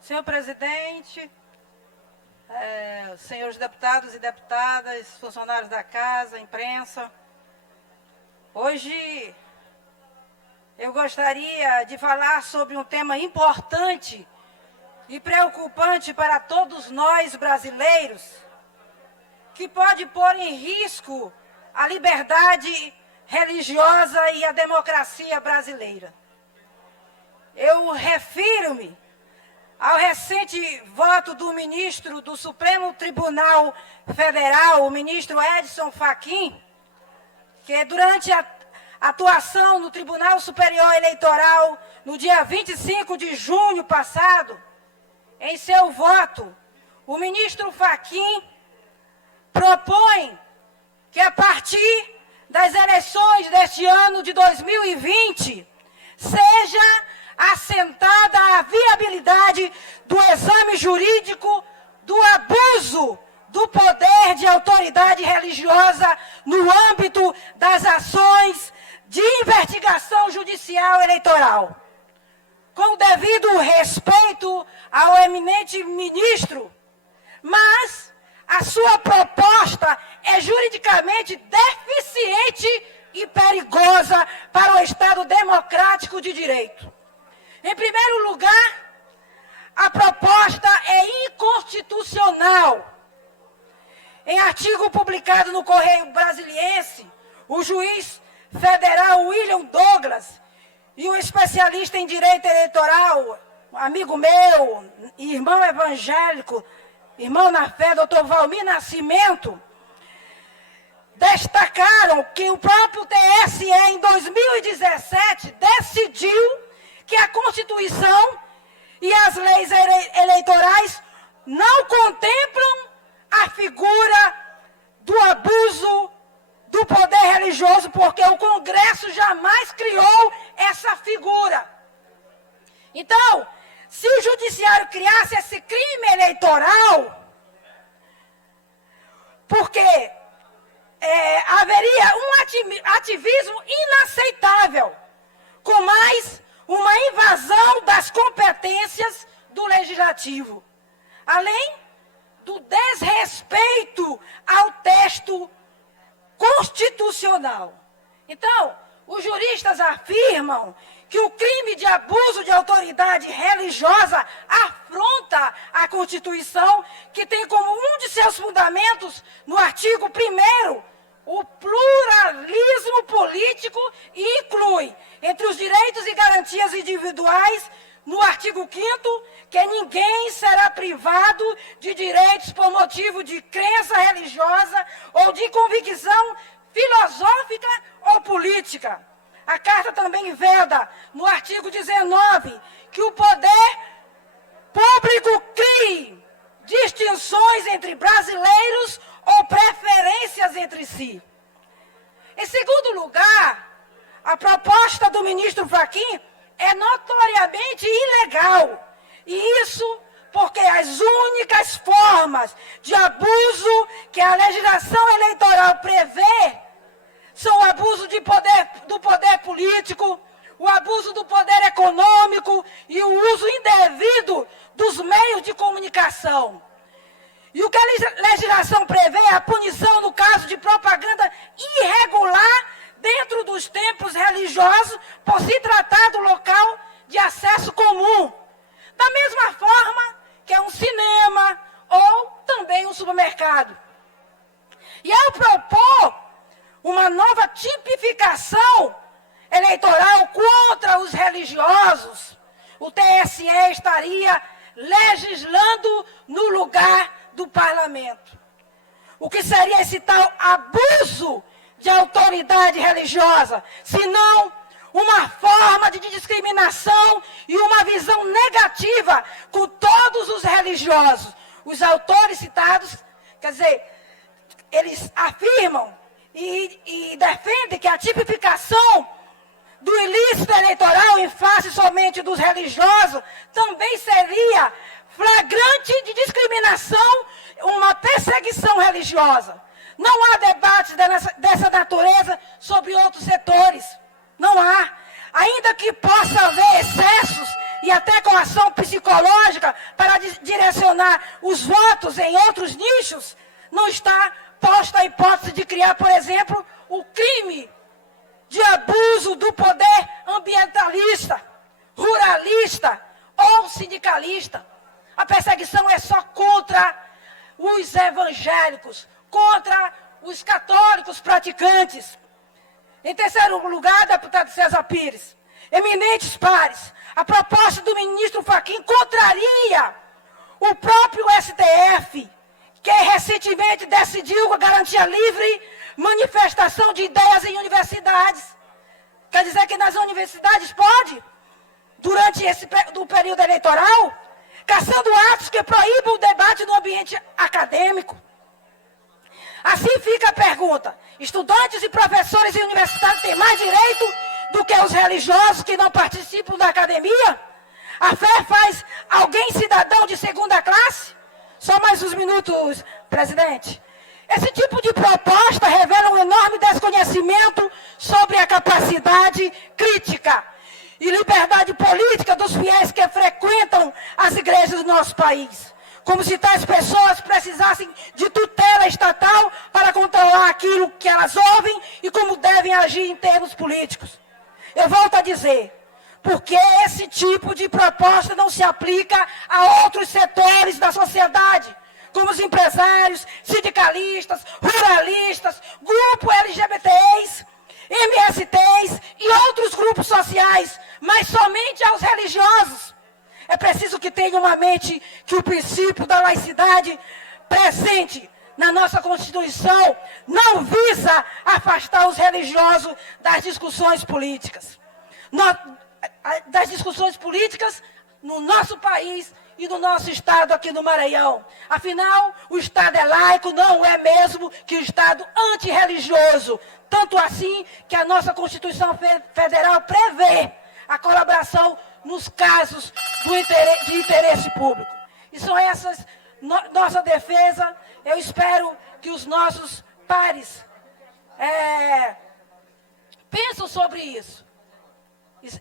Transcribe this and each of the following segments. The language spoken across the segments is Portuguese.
Senhor presidente, senhores deputados e deputadas, funcionários da casa, imprensa, hoje eu gostaria de falar sobre um tema importante e preocupante para todos nós brasileiros, que pode pôr em risco a liberdade religiosa e a democracia brasileira. Eu refiro-me ao recente voto do ministro do Supremo Tribunal Federal, o ministro Edson Fachin, que durante a atuação no Tribunal Superior Eleitoral, no dia 25 de junho passado, em seu voto, o ministro Fachin propõe que a partir das eleições deste ano de 2020 seja assentada a viabilidade do exame jurídico do abuso do poder de autoridade religiosa no âmbito das ações de investigação judicial eleitoral. Com o devido respeito ao eminente ministro, mas a sua proposta é juridicamente deficiente e perigosa para o Estado democrático de direito. Em primeiro lugar, a proposta é inconstitucional. Em artigo publicado no Correio Brasiliense, o juiz federal William Douglas e o especialista em direito eleitoral, um amigo meu, irmão evangélico, irmão na fé, doutor Valmir Nascimento, destacaram que o próprio TSE, em 2017, decidiu que a Constituição e as leis eleitorais não contemplam a figura do abuso do poder religioso, porque o Congresso jamais criou essa figura. Então, se o Judiciário criasse esse crime eleitoral, porque haveria um ativismo inaceitável, com mais uma invasão das competências do Legislativo, além do desrespeito ao texto constitucional. Então, os juristas afirmam que o crime de abuso de autoridade religiosa afronta a Constituição, que tem como um de seus fundamentos, no artigo 1º, o pluralismo político e inclui, entre os direitos e garantias individuais, no artigo 5º, que ninguém será privado de direitos por motivo de crença religiosa ou de convicção filosófica ou política. A Carta também veda, no artigo 19, que o poder público crie distinções entre brasileiros ou preferências entre si. Em segundo lugar, a proposta do ministro Fachin é notoriamente ilegal. E isso porque as únicas formas de abuso que a legislação eleitoral prevê são o abuso do poder político, o abuso do poder econômico e o uso indevido dos meios de comunicação. E o que a legislação prevê é a punição no caso de propaganda irregular dentro dos templos religiosos por se tratar do local de acesso comum. Da mesma forma que é um cinema ou também um supermercado. E ao propor uma nova tipificação eleitoral contra os religiosos, o TSE estaria legislando no lugar do parlamento. O que seria esse tal abuso de autoridade religiosa, se não uma forma de discriminação e uma visão negativa com todos os religiosos. Os autores citados, quer dizer, eles afirmam e defendem que a tipificação do ilícito eleitoral em face somente dos religiosos também seria flagrante de discriminação, uma perseguição religiosa. Não há debates dessa natureza sobre outros setores. Não há. Ainda que possa haver excessos e até com ação psicológica para direcionar os votos em outros nichos, não está posta a hipótese de criar, por exemplo, o crime de abuso do poder ambientalista, ruralista ou sindicalista. A perseguição é só contra os evangélicos, contra os católicos praticantes. Em terceiro lugar, deputado César Pires, eminentes pares, a proposta do ministro Fachin contraria o próprio STF, que recentemente decidiu garantir a livre manifestação de ideias em universidades. Quer dizer que nas universidades pode, durante do período eleitoral, caçando atos que proíbam o debate no ambiente acadêmico. Assim fica a pergunta: estudantes e professores em universidade têm mais direito do que os religiosos que não participam da academia? A fé faz alguém cidadão de segunda classe? Só mais uns minutos, presidente. Esse tipo de proposta revela um enorme desconhecimento sobre a capacidade crítica e liberdade política dos fiéis que frequentam as igrejas do nosso país. Como se tais pessoas precisassem de tutela estatal para controlar aquilo que elas ouvem e como devem agir em termos políticos. Eu volto a dizer, porque esse tipo de proposta não se aplica a outros setores da sociedade, como os empresários, sindicalistas, ruralistas, grupo LGBTs, MSTs e outros grupos sociais, mas somente aos religiosos. É preciso que tenha uma mente que o princípio da laicidade presente na nossa Constituição não visa afastar os religiosos das discussões políticas. Das discussões políticas no nosso país e no nosso Estado aqui no Maranhão. Afinal, o Estado é laico, não é mesmo que o Estado antirreligioso. Tanto assim que a nossa Constituição Federal prevê a colaboração nos casos de interesse público. E são essas nossa defesa. Eu espero que os nossos pares pensem sobre isso.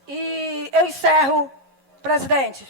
E eu encerro, presidente.